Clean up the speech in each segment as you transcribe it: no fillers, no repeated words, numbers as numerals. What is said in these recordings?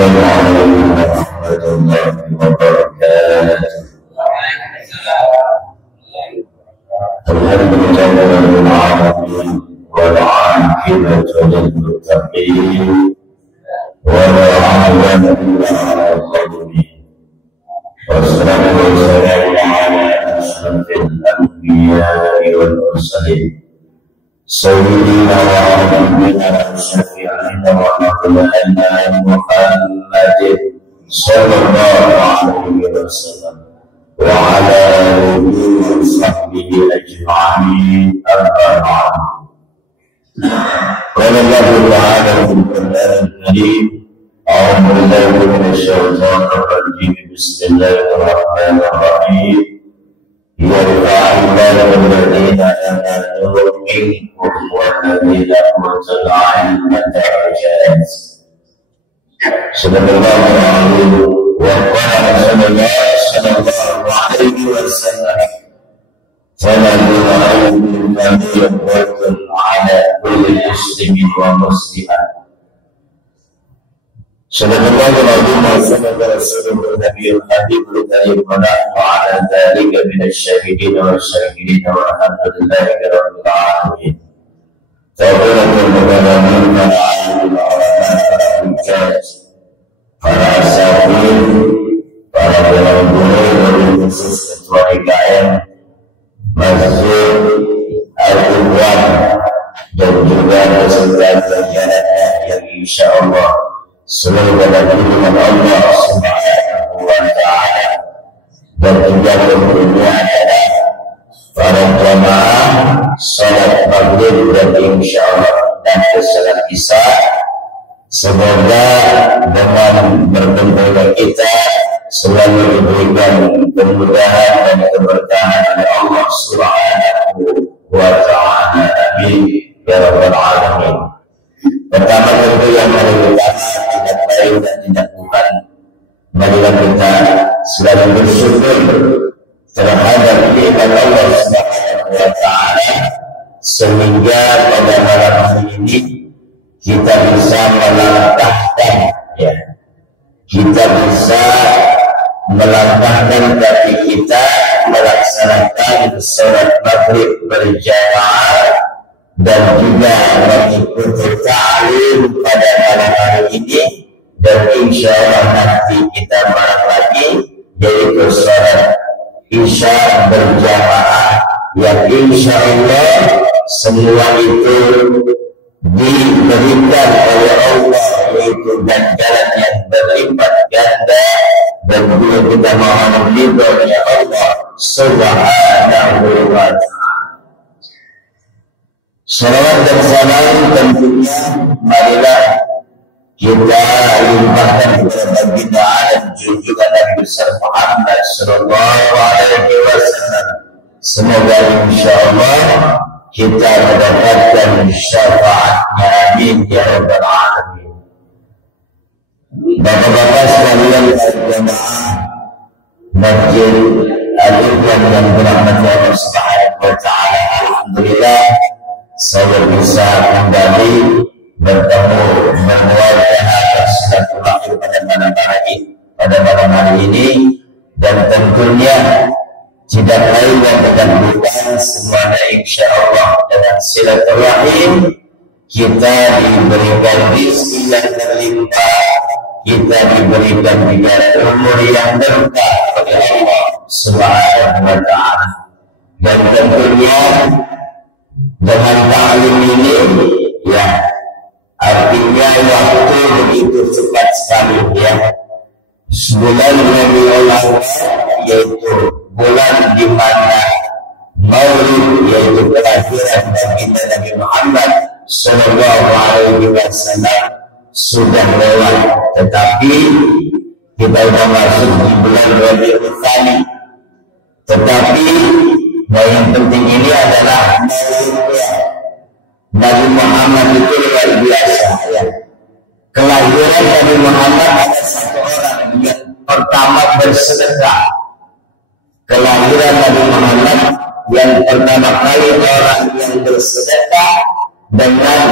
السلام عليكم ورحمة الله وبركاته. الحمد لله رب العالمين والعاقبة للمتقين ولا عدوان إلا على الظالمين، والصلاة والسلام على أشرف الأنبياء والمرسلين سيدنا ونبينا وشفيعنا ومولانا محمد صلى الله عليه وسلم وعلى آله وصحبه أجمعين. أما بعد، قال الله تعالى في القرآن الكريم: أعوذ بالله من الشيطان الرجيم، بسم الله الرحمن الرحيم. يرفع الله الذين آمنوا منكم والذين أوتوا العلم درجات. صدق الله العظيم. وقال صلى الله عليه وسلم: فلا يؤمن يقوة على كل مسلم ومسلمة. صدق الله العظيم وصدق رسوله النبي الحبيب الكريم، ونحن على ذلك من الشاهدين والشاكرين، والحمد لله رب العالمين. فضيلة المباركين والعالمين العلماء والحجاج والأساتذة والعلماء والخصوص ketua IKM Masjid Al-Ikhwan dan juga peserta jalannya yang insya Allah semoga dengan Allah Subhanahu wa Ta'ala, dan juga tentunya adalah para jamaah salat maghrib dan insya Allah dan salat isya. Semoga dengan berkumpulnya kita selalu diberikan kemudahan dan keberkahan oleh Allah Subhanahu wa Ta'ala. Amin ya rabbal alamin. Pertama tentu yang paling utama, tidak lain dan tidak bukan, marilah kita selalu bersyukur terhadap nikmat Allah Subhanahu wa Ta'ala, sehingga pada malam hari ini kita bisa melangkahkan, kita bisa melangkahkan kaki kita melaksanakan sholat maghrib berjamaah dan juga mengikuti ta'lim pada malam hari ini, dan insya Allah nanti kita malam lagi yaitu sholat isya berjamaah, yang insya Allah semua itu diberikan oleh Allah yaitu ganjaran yang berlipat ganda, dan juga kita mohon ridhonya Allah Subhanahu wa Ta'ala. Salawat dan salam tentunya marilah kita limpahkan kepada baginda dan junjungan Nabi besar Muhammad sallallahu alaihi wasallam. Semoga insya Allah kita mendapatkan syafaatnya. Amin ya rabbal alamin. Bapak-bapak sekalian jemaah Masjid Al-Ikhwan yang dirahmati Allah Subhanahu wa Ta'ala, alhamdulillah saya bisa kembali bertemu bermuajah bersilaturahmi pada malam hari ini, dan tentunya tidak lain dan bukan semuanya insya Allah dengan silaturahim kita diberikan rezeki yang berlimpah, kita diberikan juga umur yang berkah oleh Allah Subhanahu wa Ta'ala, dan tentunya dengan ta'lim ini artinya waktu begitu cepat sekali bulan Rabiul Awwal yaitu bulan di mana Maulid yaitu kelahiran baginda Nabi Muhammad sallallahu alaihi wasallam sudah lewat, tetapi kita sudah masuk di bulan Rabiul Tsani. Tetapi yang penting ini adalah Nabi Muhammad itu luar biasa Kelahiran Nabi Muhammad ada satu orang yang pertama bersedekah. Kelahiran Nabi Muhammad yang pertama kali orang yang bersedekah dengan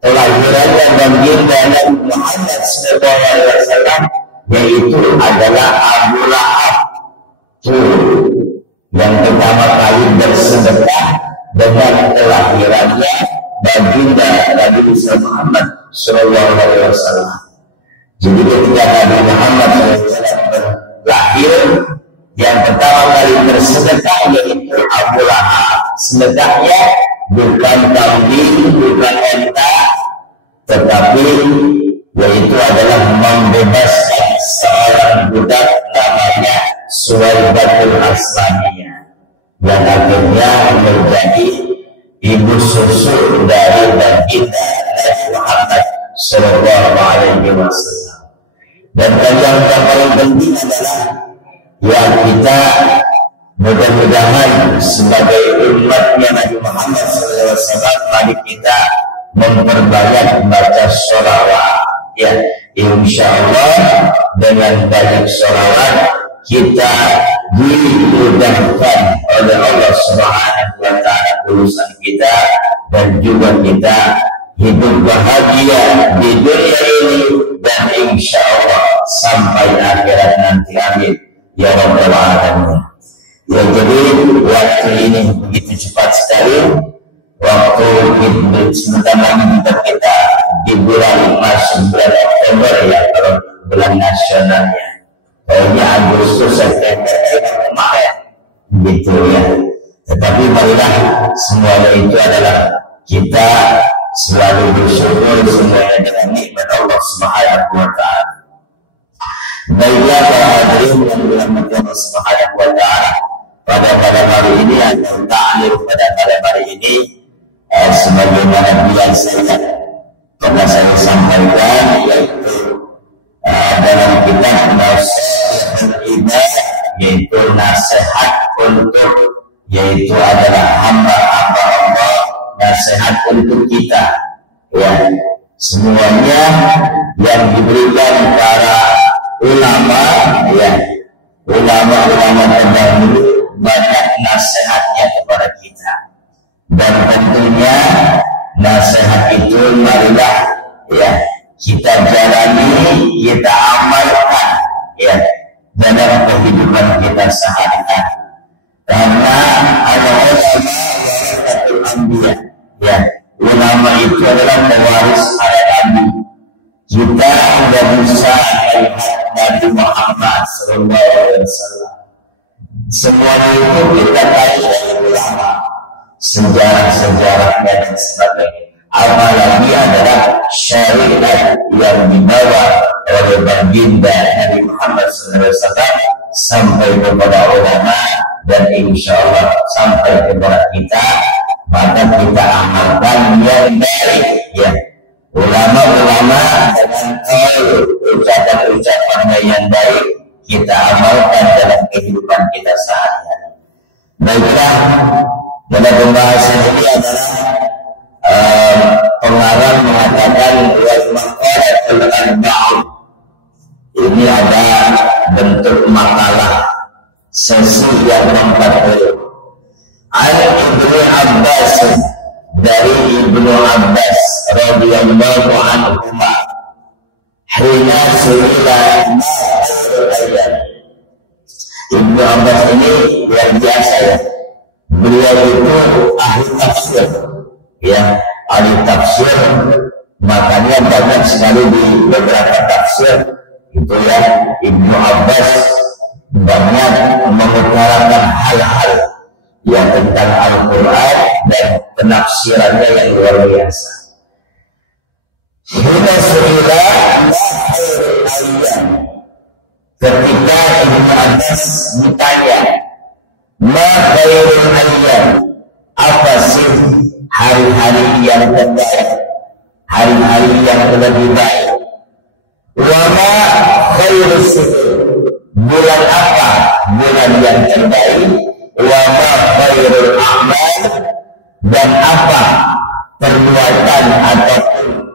kelahiran dan baginda Nabi Muhammad SAW, yaitu adalah Abu Lahab. Yang pertama kali bersedekah dengan kelahirannya baginda Nabi Muhammad SAW. Jadi ketika Nabi Muhammad SAW lahir, yang pertama kali bersedekah yaitu Abu Lahab. Sedekahnya bukan kambing, bukan unta, tetapi yaitu adalah membebaskan seorang budak namanya Suwaibatul Aslamiyah, yang akhirnya menjadi ibu susu dari baginda Nabi Muhammad Sallallahu Alaihi Wasallam. Dan yang paling penting adalah yang kita mudah-mudahan sebagai umatnya Nabi Muhammad SAW, mari kita memperbanyak baca sholawat. Ya, insya Allah dengan banyak sholawat kita dimudahkan oleh Allah Subhanahu wa Ta'ala urusan kita, dan juga kita hidup bahagia di dunia ini dan insya Allah sampai akhirat nanti. Amin ya rabbal alamin. Ya, jadi waktu ini begitu cepat sekali. Waktu itu sebentar lagi kita di bulan masuk bulan Oktober, ya, kalau bulan nasionalnya. Kayaknya Agustus, September, kemarin gitu ya. Tetapi marilah semuanya itu adalah kita selalu bersyukur semuanya dengan nikmat Allah Subhanahu wa Ta'ala. Baiklah para hadirin yang dirahmati Allah Subhanahu wa Ta'ala, pada malam hari ini atau ta'lim pada malam hari ini, sebagaimana biasa pernah saya sampaikan, yaitu dalam kitab Nasihat Ibadah, yaitu nasihat untuk, yaitu adalah hamba-hamba Allah, nasihat untuk kita, ya, semuanya yang diberikan para ulama, ya, ulama-ulama terdahulu banyak nasihatnya kepada kita, dan tentunya nasihat itu marilah, ya, kita jalani, kita amalkan, ya, dalam kehidupan kita sehari-hari. Karena ada warasatul anbiya, ya, ulama itu adalah pewaris para nabi. Kita tidak bisa melihat Nabi Muhammad SAW. Semuanya itu kita tahu dari ulama, sejarah-sejarahnya dan sebagainya. Apalagi adalah syariat yang dibawa oleh baginda Nabi Muhammad SAW sampai kepada ulama, dan insya Allah sampai kepada kita, maka kita amalkan yang baik, ya. Ulama-ulama dengan ucapan-ucapannya yang baik kita amalkan dalam kehidupan kita sehari-hari. Baiklah, dalam pembahasan ini adalah pengarang mengatakan wal maqalatul arba'ah. Ini ada bentuk makalah sesi yang 40. Ibnu Abbas, dari Ibnu Abbas radhiyallahu anhu, hina suila ayat. Ibnu Abbas ini luar biasa, ya. Beliau itu ahli tafsir, ya, ahli tafsir. Makanya banyak sekali di beberapa tafsir itu, ya, Ibnu Abbas banyak mengutarakan hal-hal yang tentang Al-Quran dan penafsirannya yang luar biasa. Hina suila ayat. Ketika Ibnu Abbas ditanya, ma khairul ayyam, apa sih hari-hari yang terbaik, hari-hari yang lebih baik? Wa ma khairus shuhur, bulan apa bulan yang terbaik? Wa ma khairul a'mal, dan apa perbuatan atau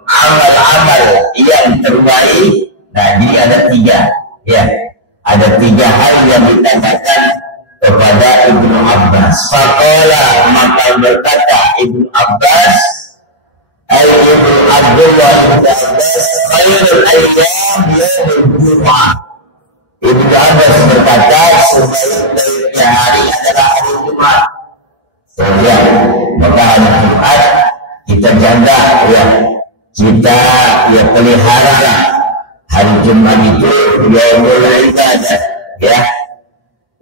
amal-amal yang terbaik? Nah, ini ada 3, ya, ada 3 hal yang ditanyakan kepada Ibnu Abbas. Faqala, maka berkata Ibnu Abbas, Ibnu Abdullah bin Abbas, khairul ayyam yaumul Jum'ah. Ibnu Abbas berkata, sebaik-baiknya hari adalah hari Jumat. Ya, maka hari Jumat kita jaga, ya, kita pelihara hari Jumat itu yaumul ibadah, ya.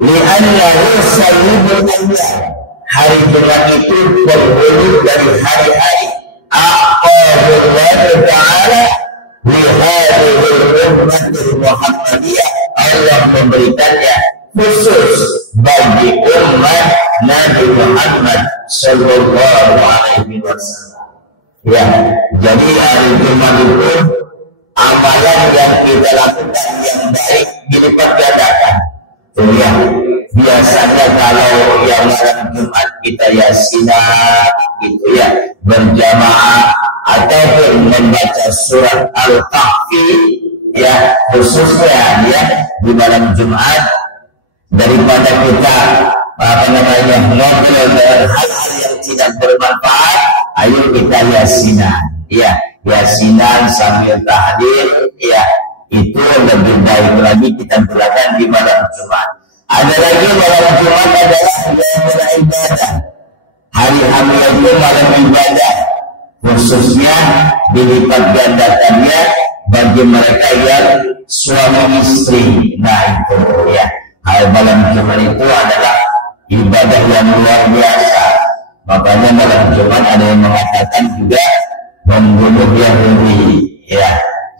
Li'annahu sayyidul ayyam. Hari Jumat itu penghulu dari hari-hari. Aqallahu ta'ala lihadihil ummatil Muhammadiyah. Allah memberikannya khusus bagi umat Nabi Muhammad sallallahu alaihi wasallam. Ya, jadi hari Jumat itu amalan yang kita lakukan yang baik dilipat gandakan. Ya, biasanya kalau yang malam Jumat kita yasinan gitu ya, berjamaah ataupun membaca surat Al-Kahfi, ya, khususnya ya di malam Jumat, daripada kita ngobrol dengan hal-hal yang tidak bermanfaat, ayo kita yasinan, ya, yasinan sambil tahdir, ya, itu lebih baik lagi kita lakukan di malam Jumat. Ada lagi malam Jumat adalah malam ibadah. Hari Ahad itu malam ibadah, khususnya dilipat gandakannya bagi mereka yang suami istri. Nah itu ya, hari malam Jumat itu adalah ibadah yang luar biasa. Makanya malam Jumat ada yang mengatakan juga membunuh Yahudi, ya.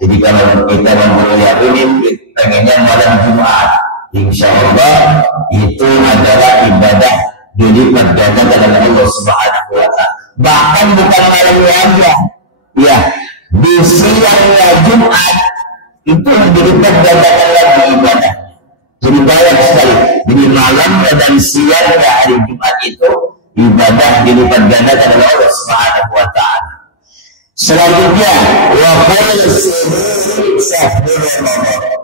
Jadi kalau kita membunuh Yahudi, pengennya malam Jumat. Insya Allah itu adalah ibadah dilipat gandakan oleh Allah Subhanahu wa Ta'ala. Bahkan bukan malam aja, ya, di siangnya Jumat itu dilipat gandakan lagi ibadah. Jadi banyak sekali. Jadi malamnya dan siangnya hari Jumat itu ibadah dilipat gandakan oleh Allah Subhanahu wa Ta'ala. Selanjutnya,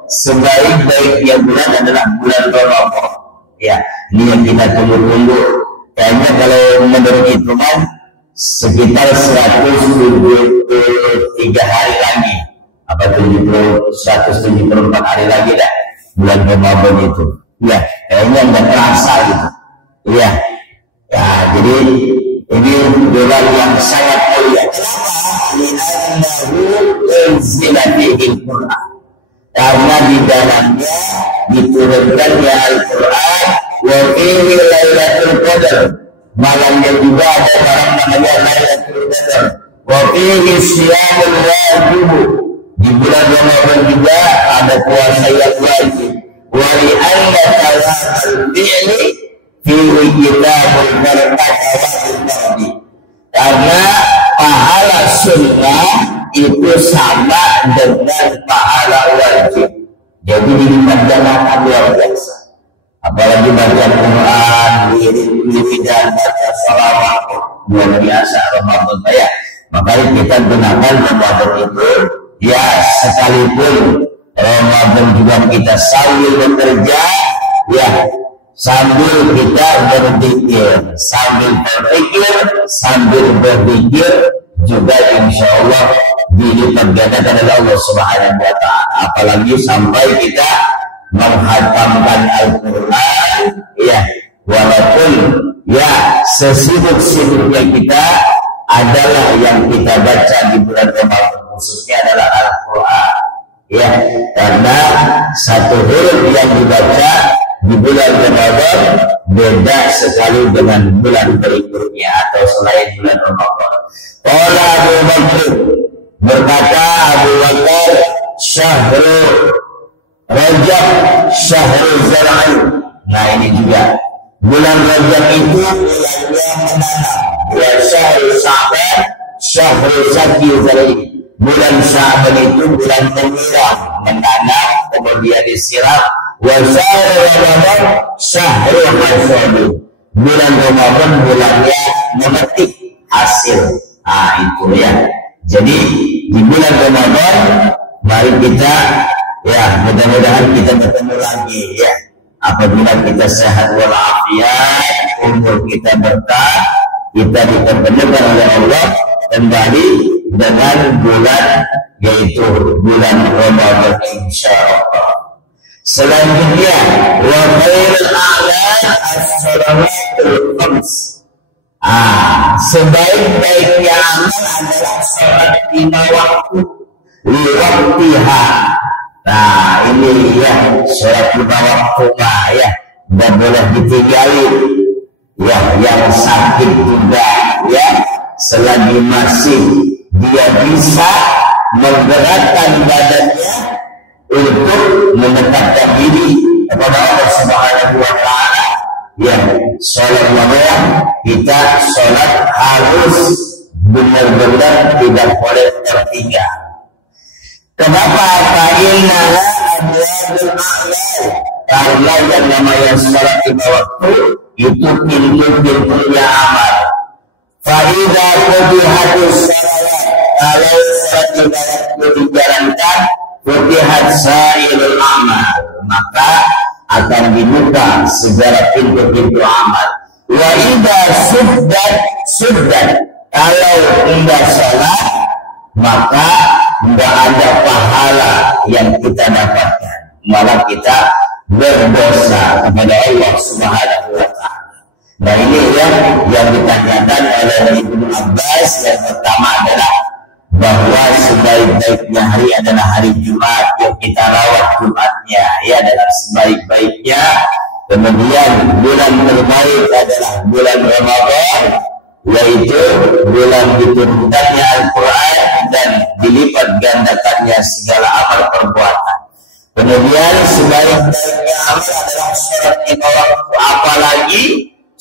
sebaik-baiknya bulan adalah bulan Ramadan. Ya, ini yang kita tunggu-tunggu. Kayaknya kalau menurut hitungan sekitar 173 hari lagi, apa 174 hari lagi dah bulan Ramadan itu. Ya, kayaknya nggak terasa gitu. Ya, ya, jadi ini bulan yang sangat mulia. Karena di dalamnya diturunkannya Al-Quran, wa fihi Lailatul Qadar. Malamnya juga ada malam namanya Lailatul Qadar. Wa fihi Siyamul Wajib. Di bulan Ramadan juga ada puasa yang wajib. Wa li anna tawaful fi'li fihi kitabul barakah wa al-bardi. Karena pahala sunnah itu sama dengan pahala wajib. Jadi dilipat gandakan luar biasa. Apalagi baca Quran, wirid dan baca salawat, luar biasa Ramadan saya. Makanya kita gunakan Ramadan itu, ya, sekalipun Ramadan juga kita sambil bekerja, ya, sambil kita berzikir, sambil berzikir juga insya Allah dilipat gandakan oleh Allah Subhanahu wa Ta'ala. Apalagi sampai kita menghatamkan Al-Quran, ya, walaupun ya sesibuk-sibuknya kita adalah yang kita baca di bulan Ramadan khususnya adalah Al-Quran, ya, karena satu huruf yang dibaca di bulan Ramadan beda sekali dengan bulan berikutnya atau selain bulan Ramadan. Qala Abu Bakar, berkata Abu Bakar, Syahrul Rajab, Syahrul Zar'i. Nah ini juga bulan Rajab itu bulannya menanam. Ya, Syahrul Sya'ban, Syahrul Zaki Zar'i. Bulan Sya'ban itu bulan pemilah, menanam kemudian disiram. Wa Syahrul Ramadan, Syahrul Hasadi. Bulan Ramadan bulannya memetik hasil. Ah itu ya. Jadi di bulan Ramadan mari kita, ya, mudah-mudahan kita bertemu lagi, ya. Apabila kita sehat walafiat, umur kita berkah, kita dipertemukan oleh Allah kembali dengan bulan, yaitu bulan Ramadan insyaallah. Selanjutnya wa khairul a'mal as-shalawatul khams. Sebaik-baiknya amal adalah sholat 5 waktu liwaktiha. Nah ini ya, sholat 5 waktu ya, dan boleh ditinggali ya, yang sakit juga ya, selagi masih dia bisa menggerakkan badannya untuk mendekatkan diri kepada Allah Subhanahu wa Ta'ala. Ya, sholat malam kita sholat harus benar-benar tidak boleh tertinggal. Kenapa? Karena abwabul a'mal, karena yang namanya sholat 5 waktu itu pintu-pintunya amal. Fa'idha qudhihatus shalat, kalau sholat 5 waktu dijalankan, qudhihat sa'irul amal, maka akan dibuka segala pintu-pintu amal. Wa idza suddat, kalau tidak sholat maka tidak ada pahala yang kita dapatkan, malah kita berdosa kepada Allah Subhanahu wa Ta'ala. Nah ini yang ditanyakan oleh Ibnu Abbas. Yang pertama adalah bahwa sebaik-baiknya hari adalah hari Jumat, yang kita rawat Jumatnya ya adalah sebaik-baiknya. Kemudian bulan terbaik adalah bulan Ramadan, yaitu bulan diturunkannya Al-Quran dan dilipat gandakannya segala amal perbuatan. Kemudian sebaik-baiknya amal adalah sholat 5 waktu, apalagi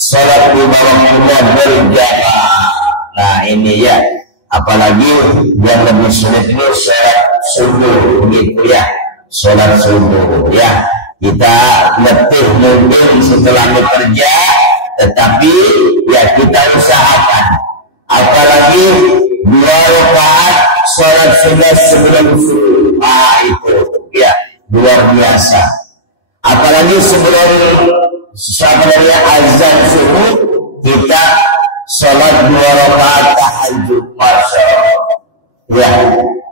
sholat 5 waktunya berjamaah. Nah ini ya, apalagi yang lebih sulit itu sholat subuh gitu ya, sholat subuh ya. Kita letih mungkin setelah bekerja, tetapi ya kita usahakan. Apalagi 2 rakaat sholat sunnah sebelum subuh, itu ya luar biasa. Apalagi sebelum azan subuh kita sholat 2 rakaat tahajud, masya Allah ya,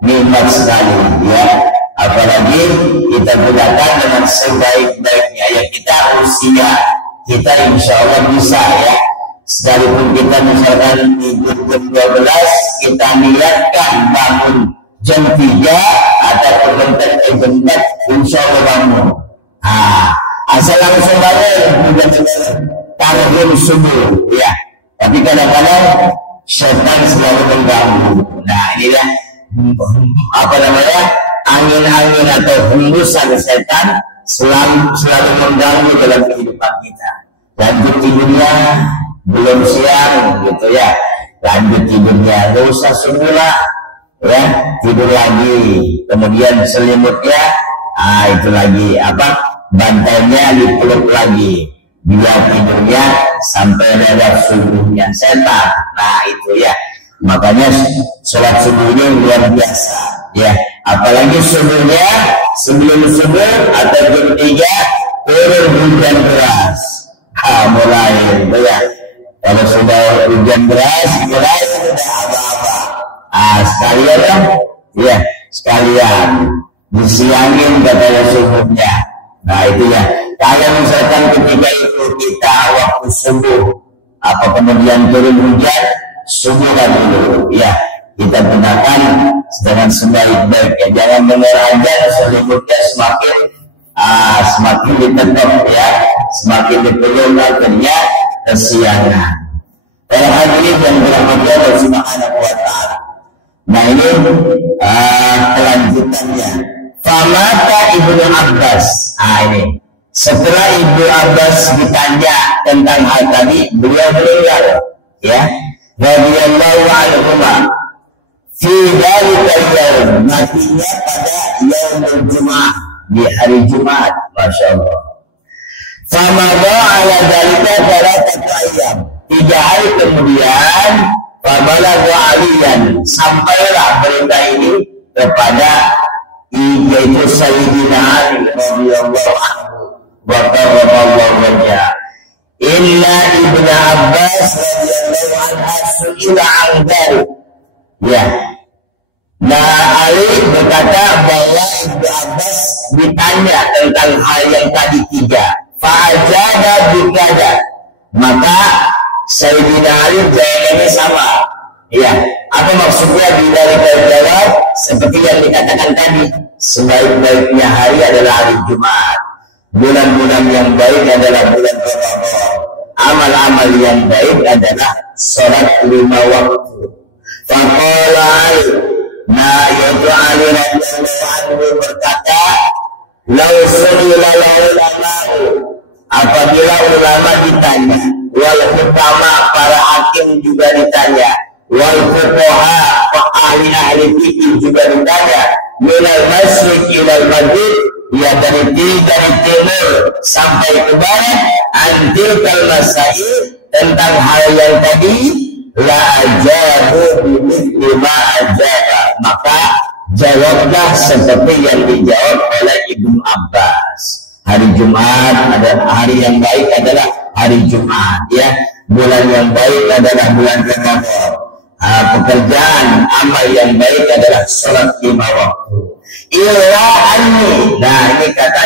nikmat sekali ya. Apalagi kita gunakan dengan sebaik-baiknya ya. Kita usia kita insya Allah bisa ya, sekalipun kita misalkan tidur jam 12, kita niatkan bangun jam 3 atau jam 4, insya Allah bangun. Asal langsung bangun juga tarjum subuh ya. Tapi kadang-kadang setan selalu mengganggu. Nah inilah apa namanya, angin-angin atau hembusan setan selalu mengganggu dalam kehidupan kita. Lanjut tidurnya belum siang gitu ya, lanjut tidurnya gak usah semula ya, tidur lagi. Kemudian selimutnya itu lagi apa, bantainya dipeluk lagi, biar tidurnya sampai ada subuhnya setan. Nah itu ya, makanya sholat subuhnya luar biasa ya. Apalagi subuhnya sebelum subuh atau jam 3 turun hujan deras. Mulai itu ya, kalau sudah hujan deras mulai sudah apa-apa. Sekalian ya, sekalian disiangin katanya subuhnya. Nah itu ya, kalau misalkan ketika itu kita waktu subuh kemudian turun hujan, subuh dulu ya, kita gunakan dengan sebaik-baiknya. Jangan mendengar aja selimutnya semakin ditetok ya, semakin dipeluk, akhirnya kesiangan. Para hadirin yang dirahmati Allah Subhanahu wa Ta'ala. Nah ini kelanjutannya. Famata Ibnu Abbas. Ini setelah Ibnu Abbas ditanya tentang hal tadi, beliau meninggal ya. Radhiyallahu anhu. Fi dzalika yaum, matinya pada yaumul Jumat, di hari Jumat, masya Allah. Famada ala dzalika 3 ayyam, 3 hari kemudian, fabalagha aliyan, sampailah berita ini kepada yaitu Sayyidina Ali radhiyallahu anhu wa karramallahu wajhah. Inna Ibnu Abbas radhiyallahu anhu su'ila an dzalik. Ya. Nah, Ali berkata bahwa Ibnu Abbas ditanya tentang hal yang tadi 3. Fa'ajada bikada. Maka Sayyidina Ali jawabannya sama. Ya, apa maksudnya dari jawab seperti yang dikatakan tadi, sebaik-baiknya hari adalah hari Jumat. Bulan-bulan yang baik adalah bulan Ramadan. Amal-amal yang baik adalah sholat 5 waktu. Faqala Ali, nah yaitu Ali radhiyallahu anhu berkata, "Lau su'ila al-ulama'u," apabila ulama ditanya, wal hukama para hakim juga ditanya, wal fuqaha ahli-ahli fikih juga ditanya, minal masjid ilal maghrib, ya dari timur sampai ke barat, antil kalmasai tentang hal yang tadi, la ajabu bimithli ma ajaba, maka jawablah seperti yang dijawab oleh Ibnu Abbas. Hari Jumat adalah hari yang baik adalah hari Jumat, ya. Bulan yang baik adalah bulan Ramadan. Pekerjaan amal yang baik adalah sholat 5 waktu. Illa anni, nah ini kata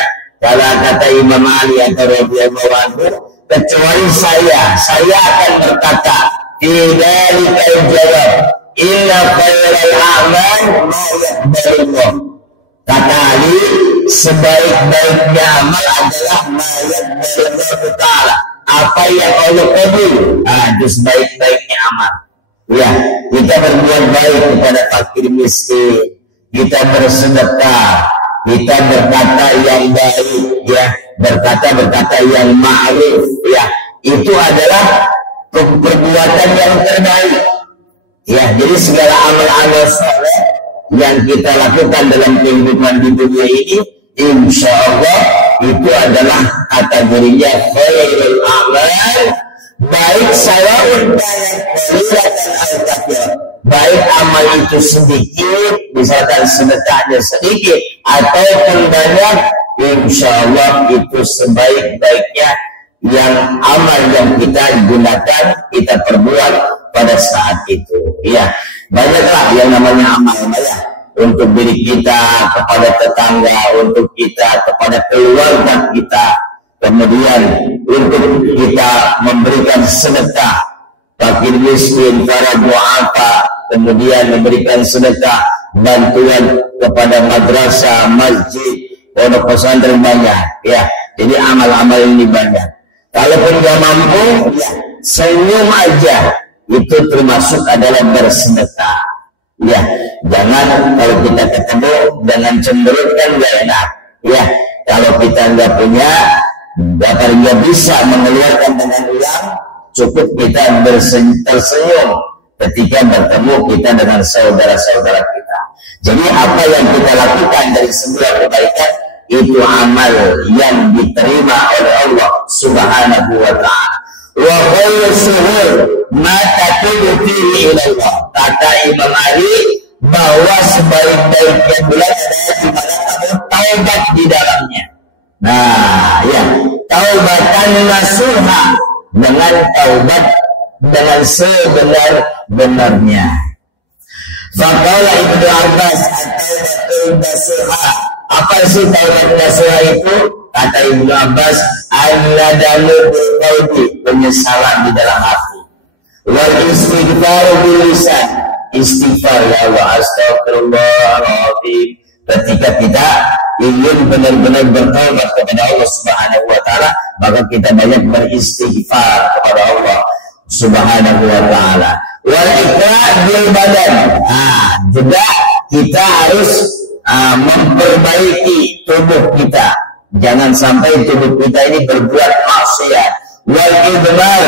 Imam Ali atau radhiyallahu anhu, kecuali saya akan berkata, idzalika jawab, inna khairal a'mal ma yaqbalullah. Kata Ali, sebaik-baiknya amal adalah ma yaqbalullah ta'ala, apa yang Allah kabul. Itu sebaik-baiknya amal. Ya, kita berbuat baik kepada fakir miskin, kita bersedekah, kita berkata yang baik, ya, berkata yang ma'ruf, ya, itu adalah perbuatan yang terbaik. Ya, jadi segala amal-amal saleh yang kita lakukan dalam kehidupan di dunia ini, insya Allah itu adalah kategorinya khairul amal, baik sawaun baik amal itu sedikit, misalkan sedekahnya sedikit ataupun banyak, insya Allah itu sebaik-baiknya yang amal yang kita gunakan, kita perbuat pada saat itu. Ya, banyaklah yang namanya amal, ya, untuk diri kita, kepada tetangga, untuk kita, kepada keluarga kita, kemudian untuk kita memberikan sedekah fakir miskin, para du'afa, kemudian memberikan sedekah bantuan kepada madrasah, masjid, pondok pesantren banyak, ya. Jadi amal-amal ini banyak. Kalaupun nggak mampu, ya, senyum aja itu termasuk adalah bersedekah. Ya, jangan kalau kita ketemu dengan cemberut kan nggak enak. Ya, kalau kita nggak punya, nggak bisa mengeluarkan dengan uang, cukup kita tersenyum ketika bertemu kita dengan saudara-saudara kita. Jadi apa yang kita lakukan dari semua kebaikan itu amal yang diterima oleh Allah Subhanahu wa ta'ala. Wa khairu syuhur ma taqulu fihi ila Allah. Kata Imam Ali bahwa sebaik-baiknya bulan adalah di mana kamu taubat di dalamnya. Nah, ya, taubatan nasuha, dengan taubat dengan sebenar-benarnya. Faqala Ibnu Abbas, at-taubatul nasuha. Apa sih taubat nasuha itu? Kata Ibnu Abbas, an-nadamu bil qalbi, penyesalan di dalam hati. Wal istighfaru bil lisan, istighfar, ya Allah, astagfirullahaladzim. Ketika kita ingin benar-benar bertaubat kepada Allah Subhanahu wa ta'ala, maka kita banyak beristighfar kepada Allah Subhanahu wa ta'ala. Wal iqra' bil badan, juga kita harus memperbaiki tubuh kita. Jangan sampai tubuh kita ini berbuat maksiat. Wal idmar,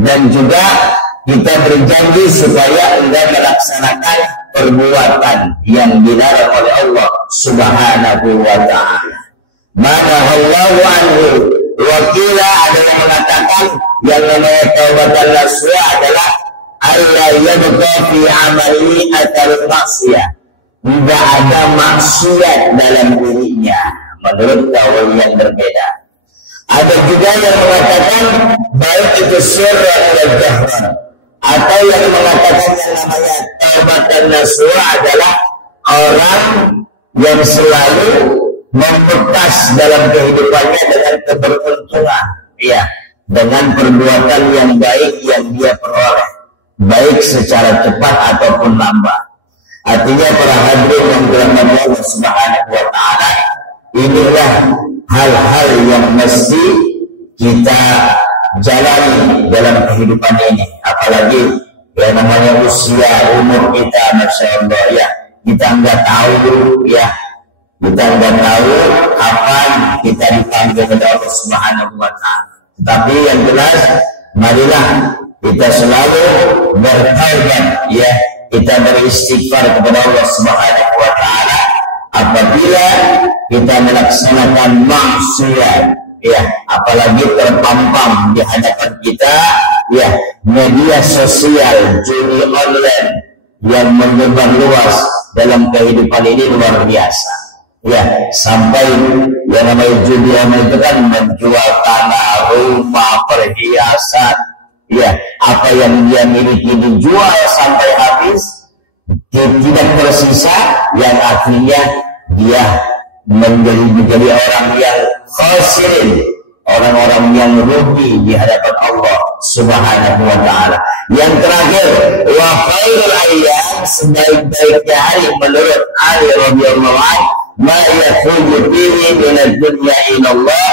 dan juga kita berjanji supaya enggak melaksanakan perbuatan yang dilarang oleh Allah Subhanahu wa ta'ala. Maka Allah anhu, wakila ada yang mengatakan yang namanya taubatan nasuha adalah Allah yabqa fi amali atal maksiyah, tidak ada maksiat dalam dirinya, menurut kaul yang berbeda. Ada juga yang mengatakan baik itu sirran dan jahran, Atau yang mengatakan yang namanya taubatan nasuha adalah orang yang selalu memperkas dalam kehidupannya dengan keberuntungan, ya, dengan perbuatan yang baik yang dia peroleh, baik secara cepat ataupun lambat. Artinya para hadirin yang dirahmati Allah Subhanahu wa taala, inilah hal-hal yang mesti kita jalani dalam kehidupan ini. Apalagi yang namanya usia umur kita, masya Allah, ya, kita nggak tahu, ya, kita nggak tahu kapan kita dipanggil oleh Allah Subhanahu wa taala. Tapi yang jelas, marilah kita selalu bertaubat, ya, kita beristighfar kepada Allah Subhanahu wa taala apabila kita melaksanakan maksiat, ya, apalagi terpampang di hadapan kita, ya, media sosial, judi online yang menyebar luas dalam kehidupan ini luar biasa, ya, sampai yang namanya judi online itu kan menjual tanah, rumah, perhiasan, ya, apa yang dia miliki dijual sampai habis, tidak tersisa, yang akhirnya dia menjadi orang yang khasirin, orang-orang yang rugi di hadapan Allah Subhanahu wa taala. Yang terakhir, wa khairul ayyam, sebaik-baiknya hari menurut Ali radhiyallahu anhu, ma yakhruju fihi min ad-dunya ila Allah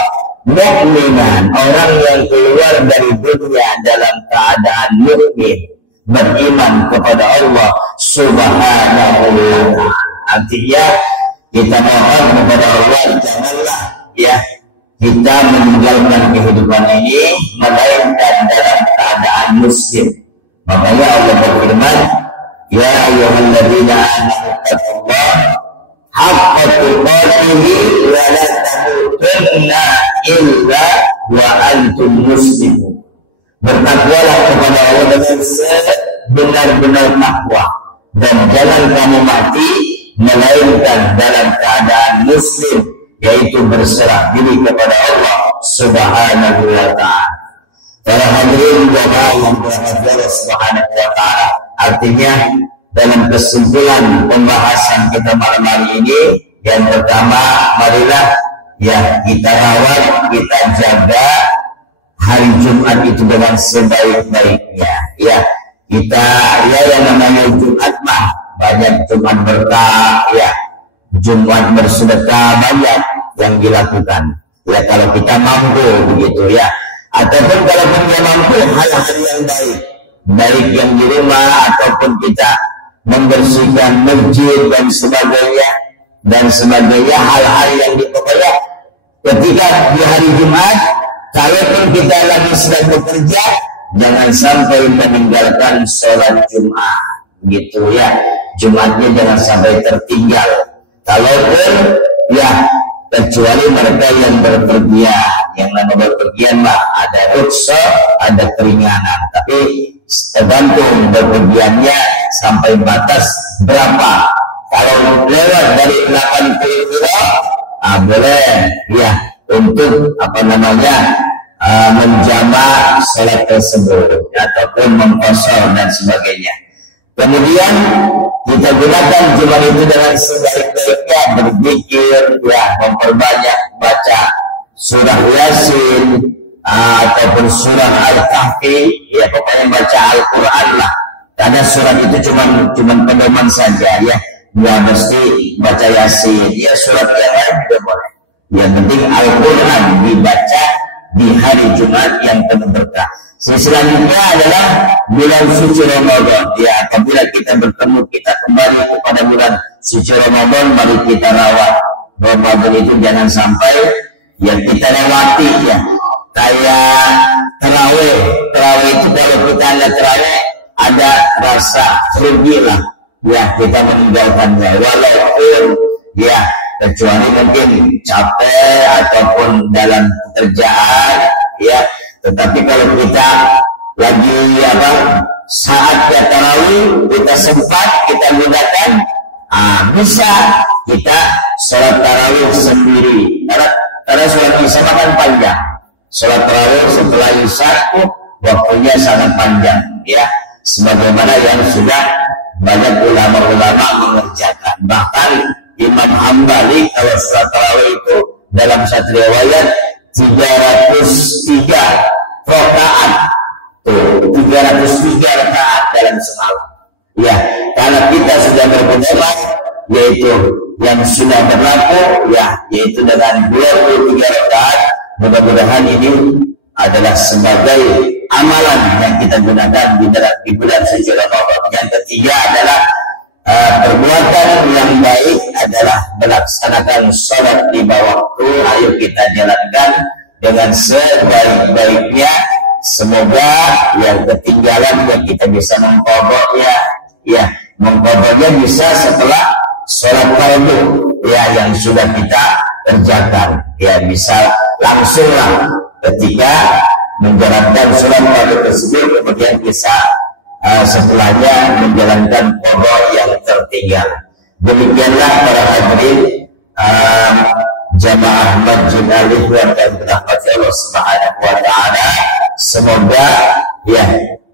mu'minan, orang yang keluar dari dunia dalam keadaan mukmin, beriman kepada Allah Subhanahu wa taala. Artinya kita mohon kepada Allah, janganlah, ya, kita meninggalkan kehidupan ini melainkan dalam keadaan muslim. Makanya Allah berfirman, ya ayyuhalladzina amanu taqullaha haqqa tuqatih wa la tamutunna illa wa antum muslimun. Bertakwalah kepada Allah dengan sebenar-benar takwa, dan jangan kamu mati melainkan dalam keadaan muslim, yaitu berserah diri kepada Allah Subhanahu wa taala. Para hadirin jamaah yang dirahmati Allah Subhanahu wa taala, artinya dalam kesimpulan pembahasan kita malam hari ini, yang pertama, marilah, ya, kita rawat, kita jaga hari Jumat itu dengan sebaik-baiknya, ya. Kita, ya, yang namanya Jumat mah banyak Jumat berkah, ya, Jumat bersedekah, banyak yang dilakukan, ya, kalau kita mampu begitu, ya. Ataupun kalau kita mampu, hal-hal yang baik, baik yang di rumah ataupun kita membersihkan masjid dan sebagainya, hal-hal yang dipokoknya ketika di hari Jumat, kalaupun kita lagi sedang bekerja, jangan sampai meninggalkan sholat Jumat, gitu, ya. Jumatnya jangan sampai tertinggal. Kalaupun, ya, kecuali mereka yang berpergian, yang namanya berpergian mah ada ruksa, ada keringanan, tapi tergantung berpergiannya sampai batas berapa. Kalau lewat dari 80 kilo, boleh, ya, untuk apa namanya menjamak salat tersebut ataupun mengkosor dan sebagainya. Kemudian kita gunakan Jumat itu dengan sebaik-baiknya, berzikir, ya, memperbanyak baca surah Yasin ataupun surah Al-Kahfi, ya, pokoknya baca Al-Quran lah, karena surat itu cuma pedoman saja, ya, nggak mesti baca Yasin, ya, surat yang lain juga boleh. Yang penting Al-Quran dibaca di hari Jumat yang penuh berkah. Selanjutnya adalah bulan suci Ramadan, ya, apabila kita bertemu, kita kembali kepada bulan suci Ramadan, mari kita rawat Ramadan itu, jangan sampai, ya, kita lewati, ya, kayak terawih itu, kalau kita ada terawih ada rasa rugi lah, ya, kita meninggalkannya, walaupun, ya, kecuali mungkin capek ataupun dalam pekerjaan, ya. Tetapi kalau kita lagi, apa, saatnya tarawih, kita sempat, kita gunakan, bisa kita sholat tarawih sendiri, karena sholat isya kan panjang. Sholat tarawih setelah isya waktunya sangat panjang, ya. sebagaimana yang sudah banyak ulama-ulama mengerjakan. Bahkan Imam Hambali kalau sholat tarawih itu dalam satu riwayat 303 rakaat, tuh 303 rakaat dalam semalam. Ya, karena kita sudah berpedoman yaitu yang sudah berlaku, ya, yaitu dengan 23 rakaat. Mudah-mudahan ini adalah sebagai amalan yang kita gunakan di bulan suci Ramadan. Yang ketiga adalah perbuatan yang baik adalah melaksanakan sholat lima waktu. Ayo kita jalankan dengan sebaik-baiknya. Semoga yang ketinggalan yang kita bisa mengkodoknya, ya, mengkodoknya bisa setelah sholat fardu, ya, yang sudah kita kerjakan, ya, bisa langsunglah ketika menjalankan sholat fardu tersebut, kemudian bisa setelahnya menjalankan qada yang tertinggal. Demikianlah para hadirin jamaah Masjid Al-Ikhwan yang dirahmati Allah Subhanahu wa taala. Semoga ya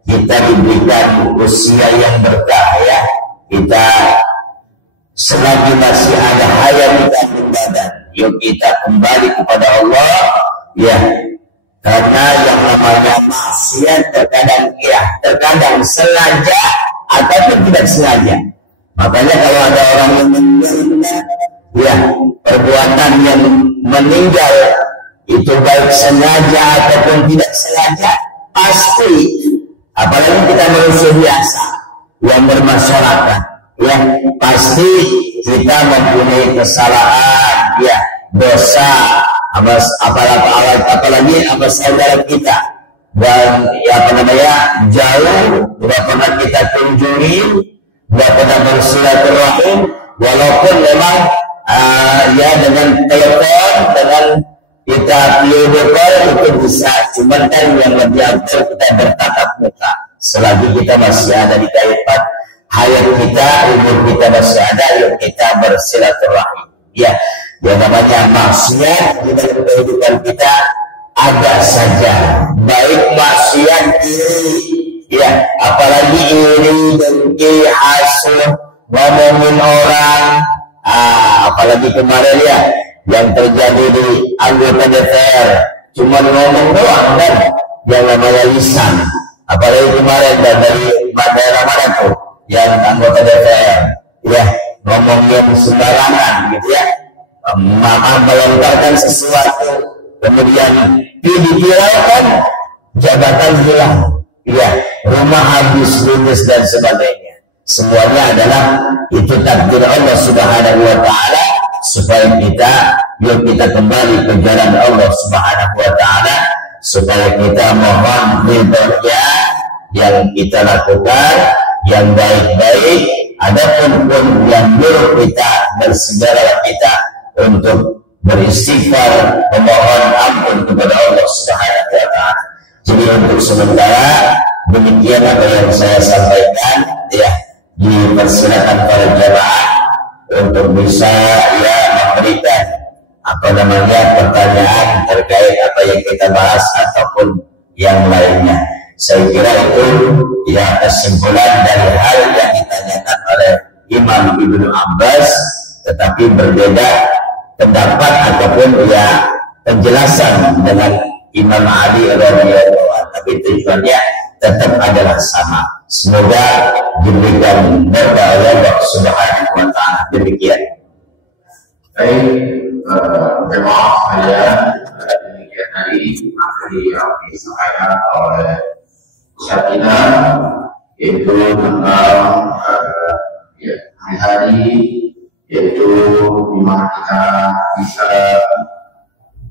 kita diberikan usia yang berkah, ya. Kita selagi masih ada hayat kita ibadah, yuk kita kembali kepada Allah, ya. Karena yang namanya maksiat terkadang sengaja ataupun tidak sengaja. Makanya kalau ada orang yang meninggal, ya, perbuatan yang meninggal itu baik sengaja ataupun tidak sengaja, pasti, apalagi kita manusia biasa yang bermasyarakat, ya, pasti kita mempunyai kesalahan, ya, dosa, apalagi sama saudara kita, dan ya apa namanya, jauh, tidak pernah kita kunjungi, tidak pernah bersilaturahim, walaupun memang ya dengan telepon, dengan kita video call itu bisa, cuman kan yang lebih afdal kita bertatap muka. Selagi kita masih ada di kehidupan hayat kita, umur kita masih ada, yuk kita bersilaturahim, ya. Yang namanya maksiat di dalam kehidupan kita ada saja, baik maksiat iri, ya, apalagi iri, dengki, hasud, ngomongin orang, apalagi kemarin, ya, yang terjadi di anggota DPR, cuma ngomong doang kan, yang namanya lisan. Apalagi kemarin dari daerah mana tuh, yang anggota DPR, ya, ngomong yang sembarangan, gitu ya. Melontarkan sesuatu, kemudian diviralkan, jabatan hilang, ya, rumah habis, ludes dan sebagainya. Semuanya adalah itu takdir Allah Subhanahu wa taala, supaya kita kembali ke jalan Allah Subhanahu wa taala, supaya kita mohon ridhonya yang kita lakukan, yang baik-baik, adapun yang buruk kita bersegeralah kita untuk beristighfar, memohon ampun kepada Allah Subhanahu wa taala. Jadi untuk sementara demikian apa yang saya sampaikan, ya, dipersilakan para jemaah untuk bisa, ya, memberikan apa namanya pertanyaan terkait apa yang kita bahas ataupun yang lainnya. Saya kira itu, ya, kesimpulan dari hal yang ditanyakan oleh Imam Ibnu Abbas, tetapi berbeda pendapat ataupun, ya, penjelasan dengan Imam Ali radhiyallahu anhu, tapi tujuannya tetap adalah sama. Semoga diberikan berkah Allah Subhanahu wa taala. Demikian. Baik, jemaah sekalian, demikian tadi materi yang disampaikan oleh Syatina, yaitu tentang ya, hari-hari, yaitu di mana kita bisa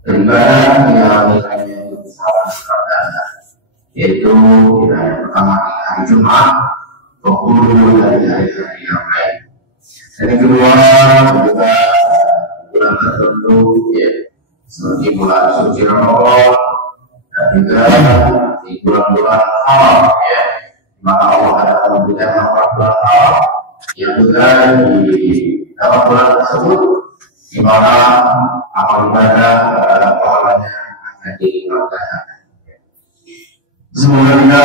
beribadah yang nilainya itu bersama perdana, yaitu yang pertama di hari Jumat, maupun dari hari-hari yang lain. Dan yang kedua juga bulan tertentu, ya, seperti bulan suci Ramadan, dan juga di bulan-bulan haram, ya, di mana Allah ada memberikan bulan haram, yang juga di dalam bulan tersebut, di mana amal ibadah pahalanya akan dilimpahkan. Semoga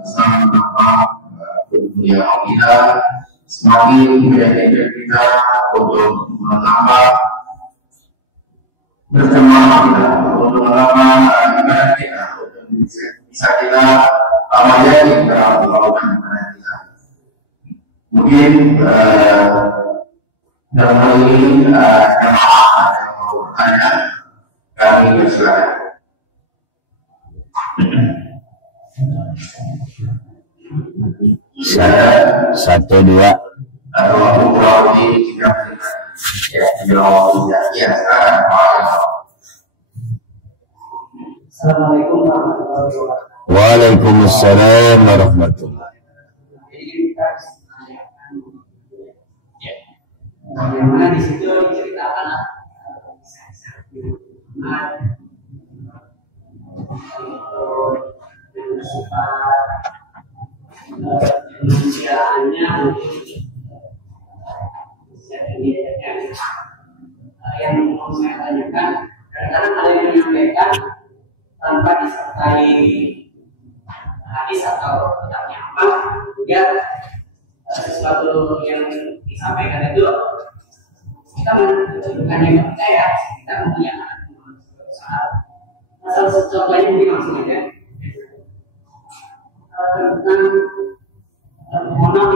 kita semakin menjadikan kita untuk menambah berjamaah kita, untuk menambah ibadah kita, untuk bisa kita amalkan dalam melakukan ibadah kita. Mungkin dalam hal ini jamaah ada yang mau bertanya, kami bersilakan. Satu dua. Atau waktu kurang lebih 3 menit. Ya, sekarang. Assalamualaikum warahmatullahi wabarakatuh. Waalaikumsalam warahmatullahi wabarakatuh. Jadi kita bagaimana di situ diceritakan manusiaannya yang mau saya tanyakan, kadang-kadang ada yang menyampaikan tanpa disertai hadis atau kitabnya apa, sehingga sesuatu yang disampaikan itu kita bukannya percaya, kita punya masalah. Contohnya mungkin langsung aja tentang monal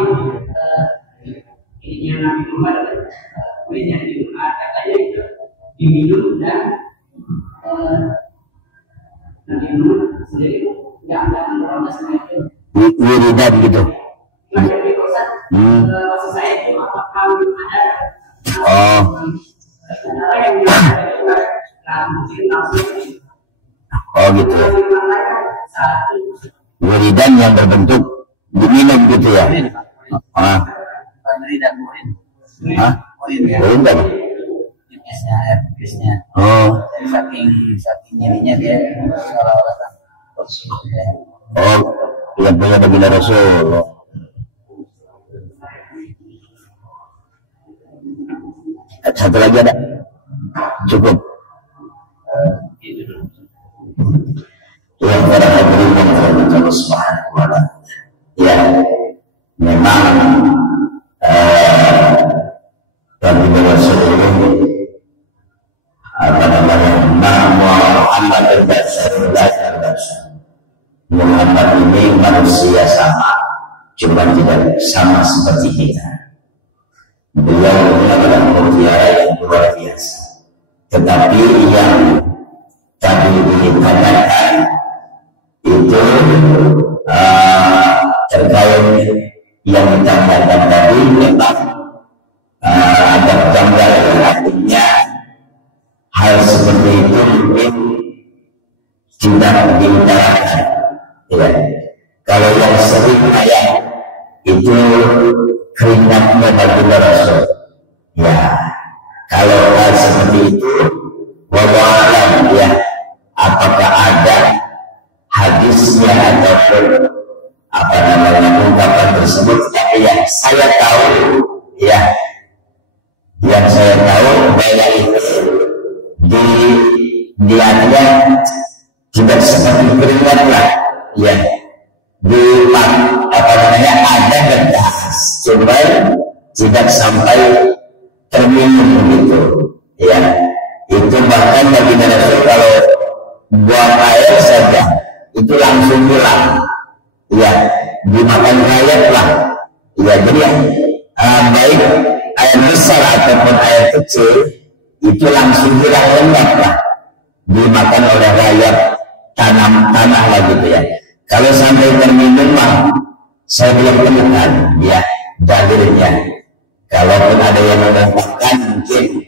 ini Nabi Muhammad kulitnya di katanya itu diminum dan Nabi Muhammad sendiri nggak protes itu wiridan gitu. Macam itu Ustaz. Maksud saya itu apakah ada apa yang mungkin langsung gitu ya. Wiridan yang berbentuk diminum gitu ya. Wiridan. Bisnya. Saking nyerinya dia seolah-olah yang punya baginda Rasul. Satu lagi ada? Cukup. Ya, para hadirin yang dirahmati Allah Subhanahu wa Ta'ala. Ya, memang baginda Rasul ini Muhammad Muhammad ini manusia sama, cuma tidak sama seperti kita. Beliau adalah mutiara yang luar biasa. Tetapi yang tadi dikatakan itu terkait yang ditanyakan tadi memang ada gambar artinya hal seperti itu mungkin tidak diutarakan. Ya. Kalau yang sering ayat itu keringatnya baginda Rasul. Ya, kalau hal seperti itu, wawalan ya, apakah ada hadisnya ataupun apa namanya ungkapan tersebut? Tapi yang saya tahu, ya, yang saya tahu bahwa itu dilihatnya tidak seperti keringat lah, ya. Di apa namanya ada bekas, cuma tidak sampai terminum gitu, ya. Itu bahkan bagi Rasul kalau buang air saja itu langsung hilang, ya. Dimakan rayap lah, ya. Jadi baik air besar ataupun air kecil itu langsung hilang lembab lah, dimakan oleh rayap tanah lah gitu ya. Kalau sampai terminum mah saya belum temukan ya dalilnya. Kalaupun ada yang mengatakan mungkin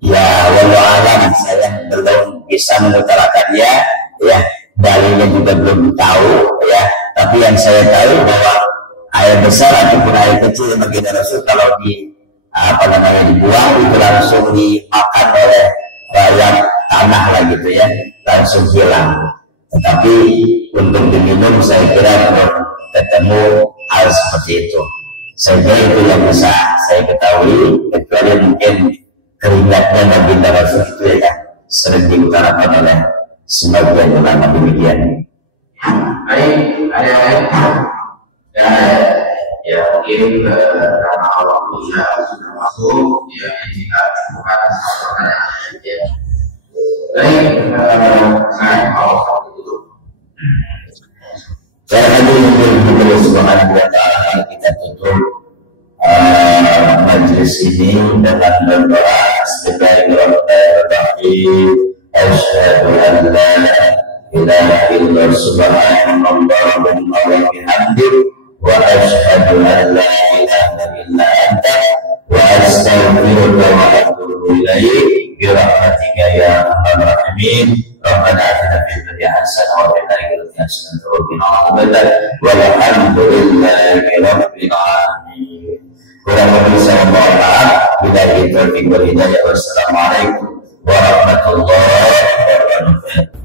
ya wallahu alam, saya belum bisa mengutarakannya ya, dalilnya juga belum tahu ya. Tapi yang saya tahu bahwa air besar ataupun air kecil baginda Rasul kalau di apa namanya dibuang itu langsung dimakan oleh rayap tanah lah gitu ya, langsung hilang. Tetapi untuk diminum saya kira belum ketemu hal seperti itu. Saya kira itu yang bisa saya ketahui, kecuali mungkin keringatnya baginda Rasul itu ya sering diutarakan oleh sebagian ulama demikian. Baik, ada ya mungkin karena waktu sudah masuk, ya jika bukan pertanyaan ya. Baik, saya mau tutup. Karena ini Subhanahu wa ta'ala kita tutup majlis ini dengan berdoa Bismillahirrahmanirrahim. Asyhadu an la ilaha illallah subhanallah wa bihamdihi wa asyhadu an la ilaha illa anta wa astaghfiruka wa atubu ilaik bi rahmatika ya arhamar rahimin. Rabbana atina fid dunya hasanah wa fil akhirati hasanah wa qina adzabannar walhamdulillahi rabbil alamin. Kurang lebih saya mohon maaf. Billahi taufiq wal hidayah. Wassalamualaikum warahmatullahi wabarakatuh.